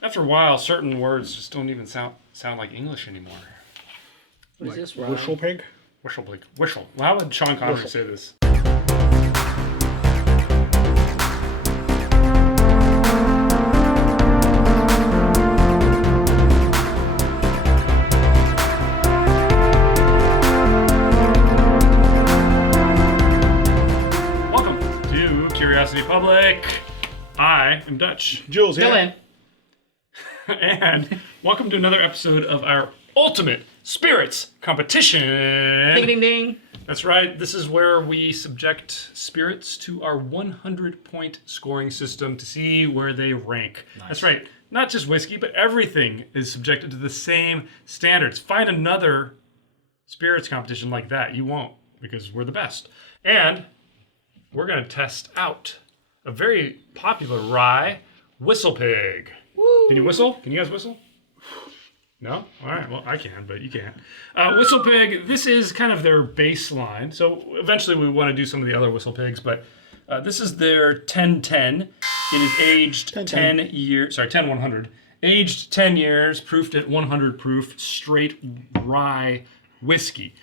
After a while, certain words just don't even sound like English anymore. What is this, Ryan? Whistlepig? Whistlepig. Whistle. Well, how would Sean Connery say this? Welcome to Curiosity Public. I am Dutch. Jules here. Dylan. And welcome to another episode of our Ultimate Spirits Competition. Ding, ding, ding. That's right. This is where we subject spirits to our 100-point scoring system to see where they rank. Nice. That's right. Not just whiskey, but everything is subjected to the same standards. Find another spirits competition like that. You won't, because we're the best. And we're going to test out a very popular rye, Whistlepig. Woo. Can you whistle? Can you guys whistle? No? All right. Well, I can, but you can't. Whistlepig, this is kind of their baseline. So eventually we want to do some of the other Whistlepigs, but this is their 1010. It is aged 10 years. Sorry, 100. Aged 10 years, proofed at 100 proof, straight rye whiskey.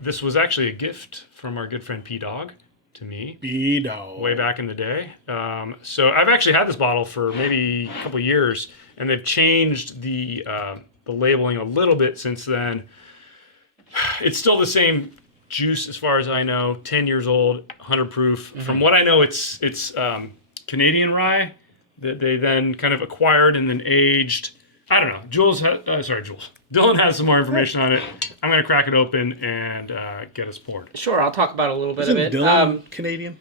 This was actually a gift from our good friend P-Dog to me. P-Dog. Way back in the day. So I've actually had this bottle for maybe a couple years, and they've changed the labeling a little bit since then. It's still the same juice as far as I know. 10 years old, 100 proof. Mm-hmm. From what I know, it's Canadian rye that they then kind of acquired and then aged. I don't know. Dylan has some more information on it. I'm going to crack it open and get us poured. Sure, I'll talk about a little bit Isn't of it. Dylan Canadian?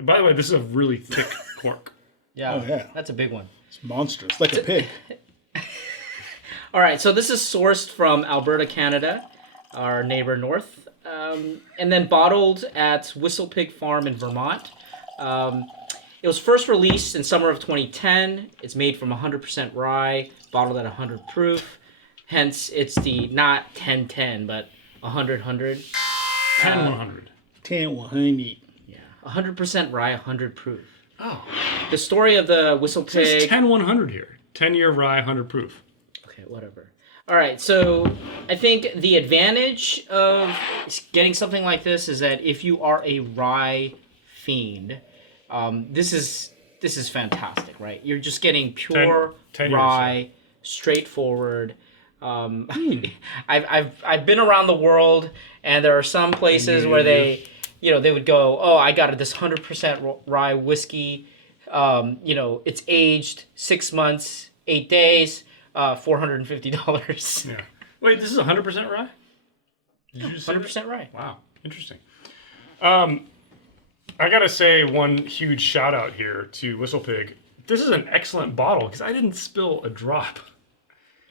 By the way, this is a really thick cork. Yeah, Oh, yeah. that's a big one. It's monstrous. Like a pig. All right, so this is sourced from Alberta, Canada, our neighbor north, and then bottled at Whistlepig Farm in Vermont. It was first released in summer of 2010. It's made from 100% rye, bottled at 100 proof. Hence, it's the not 1010, but 100. 100. 10-100. Yeah, 100% rye, 100 proof. Oh. The story of the It says Whistlepig... 10-100 here. 10-year rye, 100 proof. Okay, whatever. All right, so I think the advantage of getting something like this is that if you are a rye fiend, this is fantastic, right? You're just getting pure 10 rye, straightforward. I've been around the world, and there are some places where they would go, oh, I got this 100% rye whiskey. It's aged 6 months, 8 days, $450. Yeah. Wait, this is 100% rye? Did you just say 100% rye. Wow, interesting. I gotta say one huge shout out here to Whistlepig. This is an excellent bottle because I didn't spill a drop.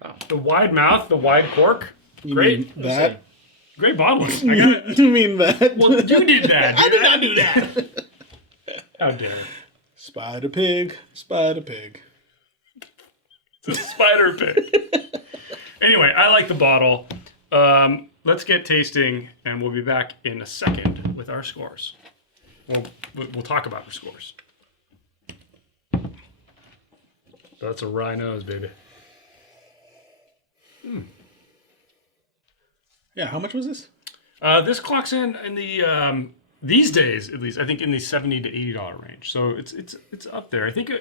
Oh. The wide mouth, the wide cork, You great. mean that? Great bottle. You mean that? Well, you did that. I did not do that. How dare you? Spider pig. Spider pig. It's a spider pig. Anyway, I like the bottle. Let's get tasting, and we'll be back in a second with our scores. We'll talk about our scores. That's a rye nose, baby. Yeah, how much was this? This clocks in the these days, at least, I think in the $70 to $80 range. So it's up there. I think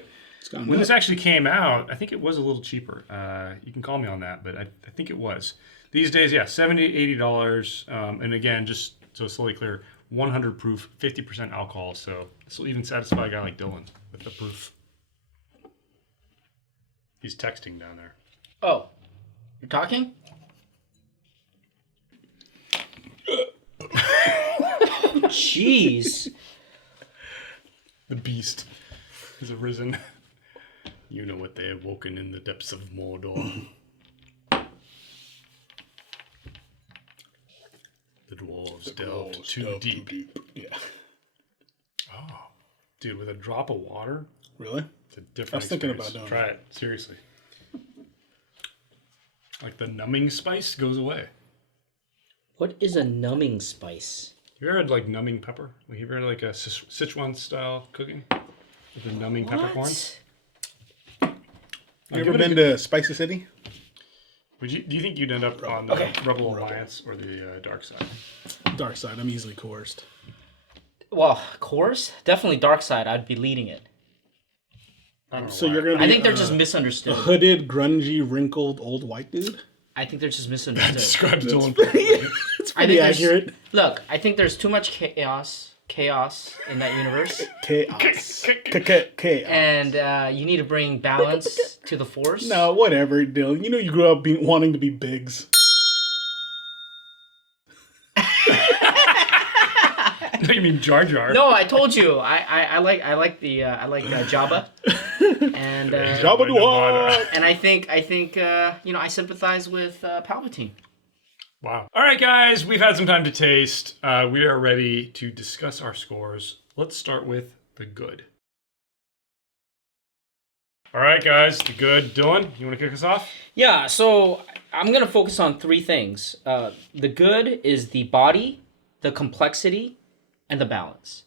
when this actually came out, I think it was a little cheaper. You can call me on that, but I think it was. These days, yeah, $70 to $80. And again, just so it's totally clear, 100 proof, 50% alcohol. So this will even satisfy a guy like Dylan with the proof. He's texting down there. Oh, you're talking? Jeez. The beast has arisen. You know what they have woken in the depths of Mordor. The dwarves delved too deep. Yeah. Oh, dude, with a drop of water, Really? it's a different I was thinking experience. about doing Try it, seriously. Like the numbing spice goes away. What is a numbing spice? You ever had like numbing pepper? Like, you ever had like a Sichuan style cooking with the numbing peppercorns? You ever been to Spicy City? Do you think you'd end up on the Rebel Alliance or the dark side? Dark side. I'm easily coerced. Well, course, definitely dark side. I'd be leading it. So you're gonna be I think they're just a misunderstood. hooded, grungy, wrinkled old white dude. I think they're just misunderstood. Describes Dylan. It's I pretty think accurate. Look, I think there's too much chaos in that universe, Chaos. Chaos. and you need to bring balance to the force. No, whatever, Dylan. You know you grew up wanting to be Biggs. No, you mean Jar Jar? No, I told you. I like Jabba, and Jabba the Hutt. and I think I sympathize with Palpatine. Wow. All right, guys, we've had some time to taste. We are ready to discuss our scores. Let's start with the good. All right, guys, the good. Dylan, you want to kick us off? Yeah, so I'm going to focus on three things. The good is the body, the complexity, and the balance.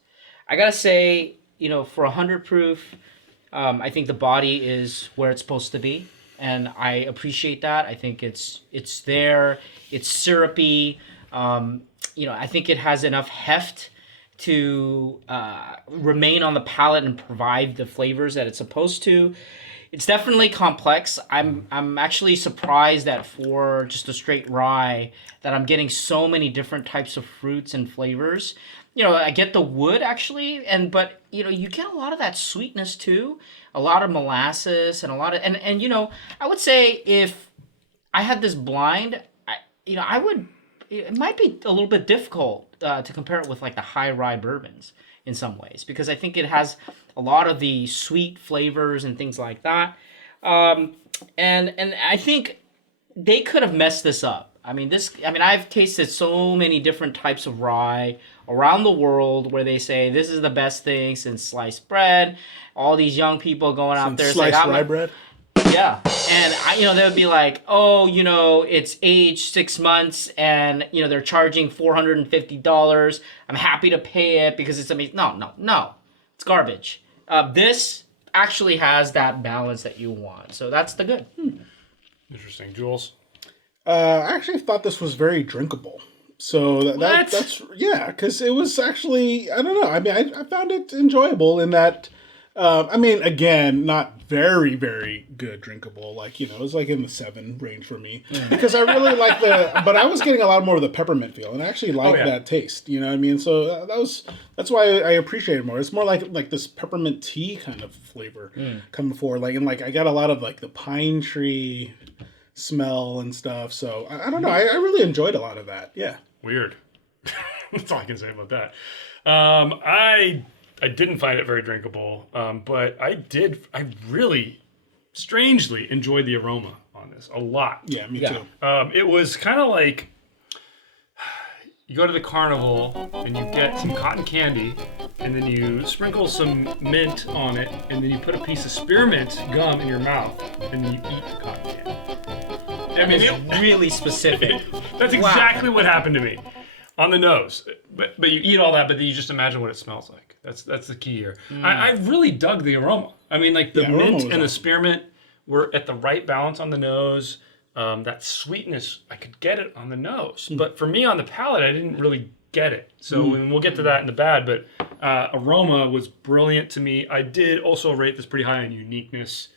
I got to say, for 100 proof, I think the body is where it's supposed to be, and I appreciate that. I think it's there. It's syrupy. I think it has enough heft to remain on the palate and provide the flavors that it's supposed to. It's definitely complex. I'm actually surprised that for just a straight rye that I'm getting so many different types of fruits and flavors. I get the wood actually, but you get a lot of that sweetness too, a lot of molasses and a lot of and I would say if I had this blind, I would. It might be a little bit difficult to compare it with like the high rye bourbons in some ways because I think it has a lot of the sweet flavors and things like that, and I think they could have messed this up. I've tasted so many different types of rye around the world where they say this is the best thing since sliced bread. All these young people going out there Sliced saying, rye bread. yeah, and they would be like, oh, it's aged 6 months, and they're charging $450. I'm happy to pay it because it's amazing. No, it's garbage. This actually has that balance that you want, so that's the good. Interesting. Jules? I actually thought this was very drinkable. So that's because it was actually, I don't know. I found it enjoyable in that. Again, not very, very good drinkable. It was like in the 7 range for me because I really like but I was getting a lot more of the peppermint feel, and I actually like that taste. You know what I mean? So that's why I appreciate it more. It's more like this peppermint tea kind of flavor coming forward. I got a lot of the pine tree smell and stuff. So I don't know. I really enjoyed a lot of that. Yeah. Weird. That's all I can say about that. I didn't find it very drinkable, but I really strangely enjoyed the aroma on this a lot. Yeah, me too. It was kind of like you go to the carnival and you get some cotton candy, and then you sprinkle some mint on it, and then you put a piece of spearmint gum in your mouth, and then you eat the cotton candy. It's really specific. That's exactly what happened to me. On the nose. But you eat all that, but then you just imagine what it smells like. That's the key here. I really dug the aroma. The mint and the spearmint were at the right balance on the nose. That sweetness, I could get it on the nose. But for me on the palate, I didn't really get it. So and we'll get to that in the bad, but aroma was brilliant to me. I did also rate this pretty high on uniqueness.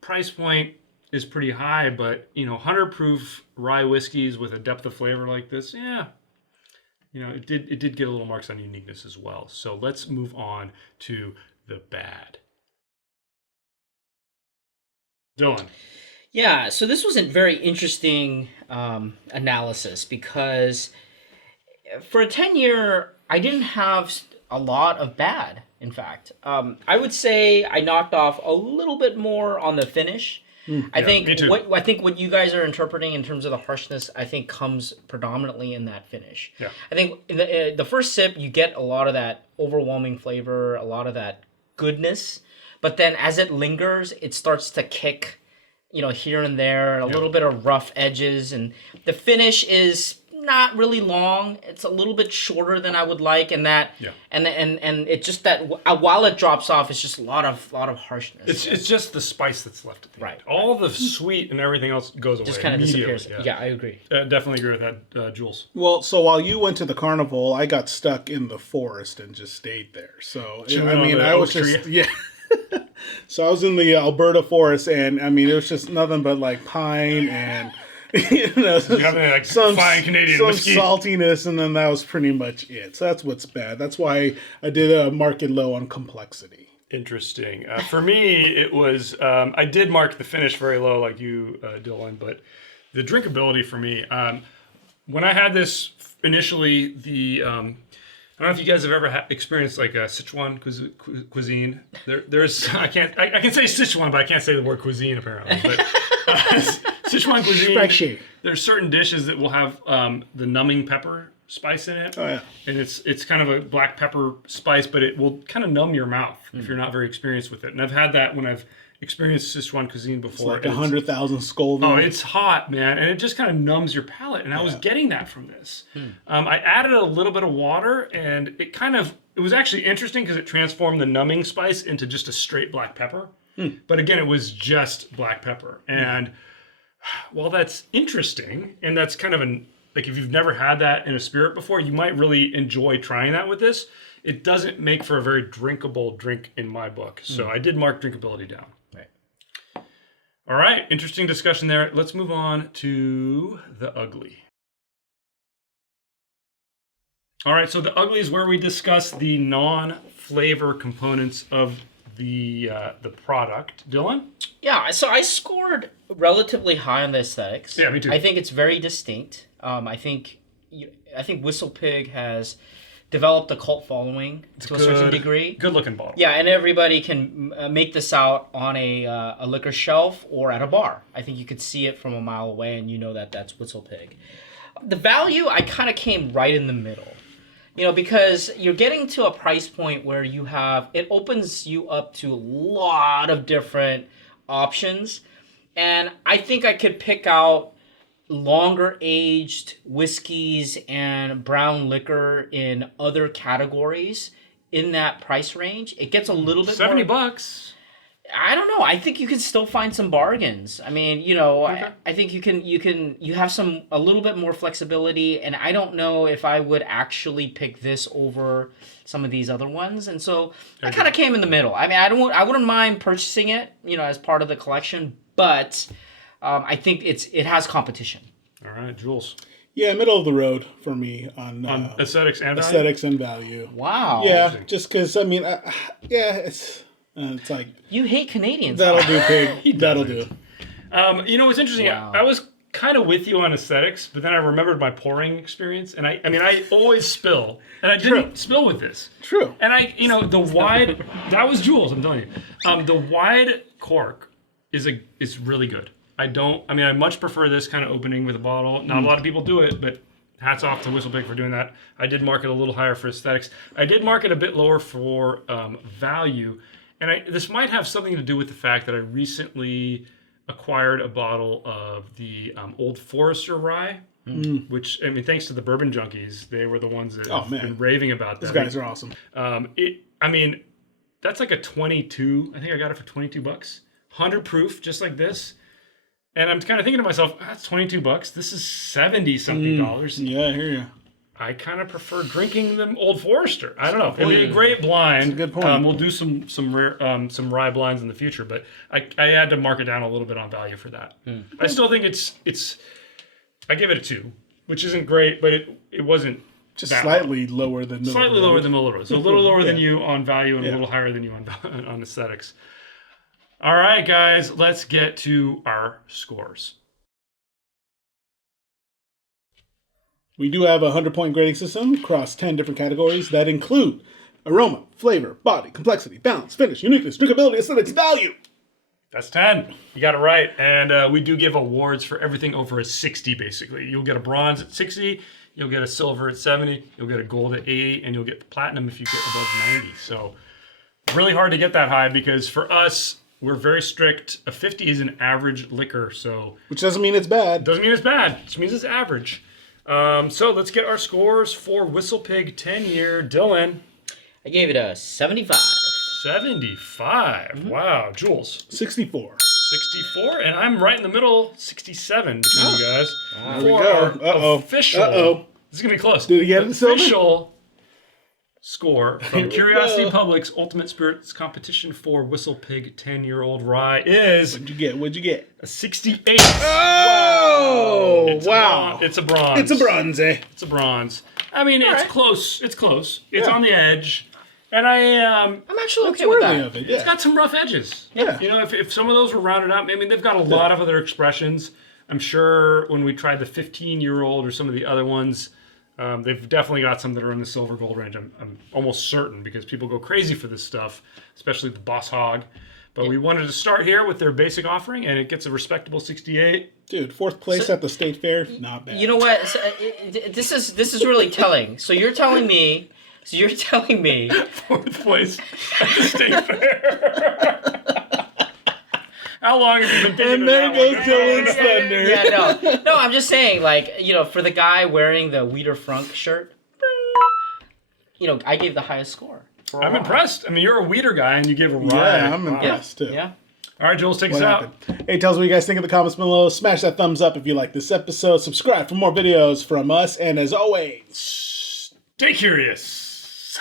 Price point is pretty high, but 100 proof rye whiskeys with a depth of flavor like this, it did get a little marks on uniqueness as well. So let's move on to the bad. Dylan. Yeah, so this was a very interesting analysis because for a 10-year, I didn't have a lot of bad, in fact. I would say I knocked off a little bit more on the finish. I think what you guys are interpreting in terms of the harshness, I think comes predominantly in that finish. Yeah. I think in the first sip, you get a lot of that overwhelming flavor, a lot of that goodness, but then as it lingers, it starts to kick, here and there, a little bit of rough edges, and the finish is not really long. It's a little bit shorter than I would like, and and it's just that while it drops off, it's just a lot of harshness. It's just the spice that's left at the Right. end. All the sweet and everything else goes away. just kind of immediately, disappears. Yeah, I agree. Definitely agree with that, Jules. Well, so while you went to the carnival, I got stuck in the forest and just stayed there. So Chilling I on mean, the I was oak just tree. So I was in the Alberta forest, and I mean, it was just nothing but like pine and having, like, fine Canadian some whiskey. saltiness, and then that was pretty much it. So that's what's bad. That's why I did mark it low on complexity. Interesting. For me, it was I did mark the finish very low, like you, Dylan, but the drinkability for me. When I had this initially, I don't know if you guys have ever experienced like a Sichuan cuisine. There's I can say Sichuan, but I can't say the word cuisine apparently. But Sichuan cuisine, there's certain dishes that will have the numbing pepper spice in it. Oh yeah, and it's kind of a black pepper spice, but it will kind of numb your mouth if you're not very experienced with it. And I've had that when I've experienced Sichuan cuisine before. it's like 100,000 Scoville. Oh, it's hot, man, and it just kind of numbs your palate. And I was getting that from this. I added a little bit of water, and it was actually interesting because it transformed the numbing spice into just a straight black pepper. But again, it was just black pepper. And while that's interesting, and that's kind of like if you've never had that in a spirit before, you might really enjoy trying that with this. It doesn't make for a very drinkable drink in my book. So I did mark drinkability down. All right, interesting discussion there. Let's move on to the ugly. All right, so the ugly is where we discuss the non-flavor components of the product. Dylan? Yeah, so I scored relatively high on the aesthetics. Yeah, me too. I think it's very distinct. I think Whistlepig has developed a cult following to a certain degree. Good looking bottle. Yeah, and everybody can make this out on a liquor shelf or at a bar. I think you could see it from a mile away, and you know that that's Whistlepig. The value, I kind of came right in the middle. Because you're getting to a price point where it opens you up to a lot of different options. And I think I could pick out longer aged whiskeys and brown liquor in other categories in that price range. It gets a little bit $70. I don't know. I think you can still find some bargains. I mean, okay. I think you have a little bit more flexibility, and I don't know if I would actually pick this over some of these other ones. And so I kind of came in the middle. I mean, I wouldn't mind purchasing it, as part of the collection, but I think it has competition. All right, Jules. Yeah, middle of the road for me on aesthetics and value. Aesthetics and value. Wow. Yeah, just because it's like you hate Canadians. That'll do, pig. That'll do. What's interesting? Wow. I was kind of with you on aesthetics, but then I remembered my pouring experience, and I always spill, and I didn't spill with this. True. And the wide that was Jules. I'm telling you, the wide cork is really good. I much prefer this kind of opening with a bottle. Not a lot of people do it, but hats off to Whistlepig for doing that. I did mark it a little higher for aesthetics. I did mark it a bit lower for value. And this might have something to do with the fact that I recently acquired a bottle of the Old Forester rye, which, thanks to the Bourbon Junkies, they were the ones that have been raving about that. Those guys are awesome. That's like a 22. I think I got it for $22. 100 proof, just like this. And I'm kind of thinking to myself, that's $22. This is $70-something dollars. Yeah, I hear you. I kind of prefer drinking the Old Forester. I don't know. It'd be a great blind. That's a good point. We'll do some rare some rye blinds in the future, but I had to mark it down a little bit on value for that. I still think it's. I give it a 2, which isn't great, but it wasn't just slightly lower than middle. Slightly lower than middle road. So a little lower than you on value and a little higher than you on aesthetics. All right, guys, let's get to our scores. We do have a 100-point grading system across 10 different categories that include aroma, flavor, body, complexity, balance, finish, uniqueness, drinkability, aesthetics, value. That's 10. You got it right. And we do give awards for everything over a 60, basically. You'll get a bronze at 60, you'll get a silver at 70, you'll get a gold at 80, and you'll get platinum if you get above 90. So really hard to get that high because for us, we're very strict. A 50 is an average liquor, so... Which doesn't mean it's bad. Doesn't mean it's bad. It just means it's average. So let's get our scores for Whistlepig 10-year. Dylan, I gave it a 75. 75. Wow. Jules, 64. 64. And I'm right in the middle, 67 between you guys. There we For go. our Uh-oh. official, Uh-oh. this is going to be close. Did he get it, Silver? Official score from Here we Curiosity go. Public's Ultimate Spirits Competition for Whistlepig 10-year-old rye is What'd you get? What'd you get? a 68. Oh, It's wow. It's a bronze. It's a bronze, eh? It's a bronze. I mean, it's right. close. It's close. It's Yeah. on the edge. And I'm actually It's okay with worthy that. of it, it's yeah. got some rough edges. Yeah. You know, if some of those were rounded up, I mean, they've got a lot of other expressions. I'm sure when we tried the 15-year-old or some of the other ones, they've definitely got some that are in the silver gold range. I'm almost certain because people go crazy for this stuff, especially the Boss Hog. But we wanted to start here with their basic offering, and it gets a respectable 68. Dude, 4th place at the state fair, not bad. You know what? So, this is really telling. So you're telling me. Fourth place at the state fair. How long have you been thinking And of there that goes one? Dylan's thunder. Yeah, no, I'm just saying, like, you know, for the guy wearing the Weeder Frunk shirt, you know, I gave the highest score. I'm impressed. I mean, you're a weeder guy, and you give a rye. Yeah, I'm Wow. impressed, too. Yeah. All right, Jules, take What us out. happened? Hey, tell us what you guys think in the comments below. Smash that thumbs up if you like this episode. Subscribe for more videos from us. And as always, Stay curious.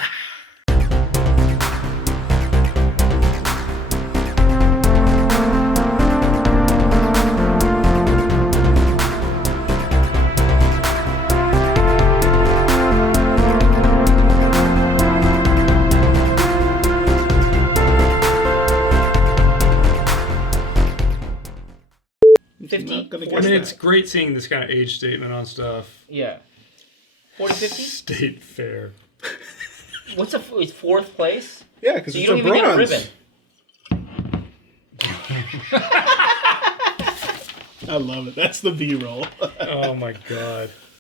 Fifty. gonna I guess mean, that. it's great seeing this kind of age statement on stuff. Yeah. 40, 50? State fair. What's it's 4th place? Yeah, because So it's you a don't even get a bronze. ribbon. I love it. That's the B-roll. Oh my god.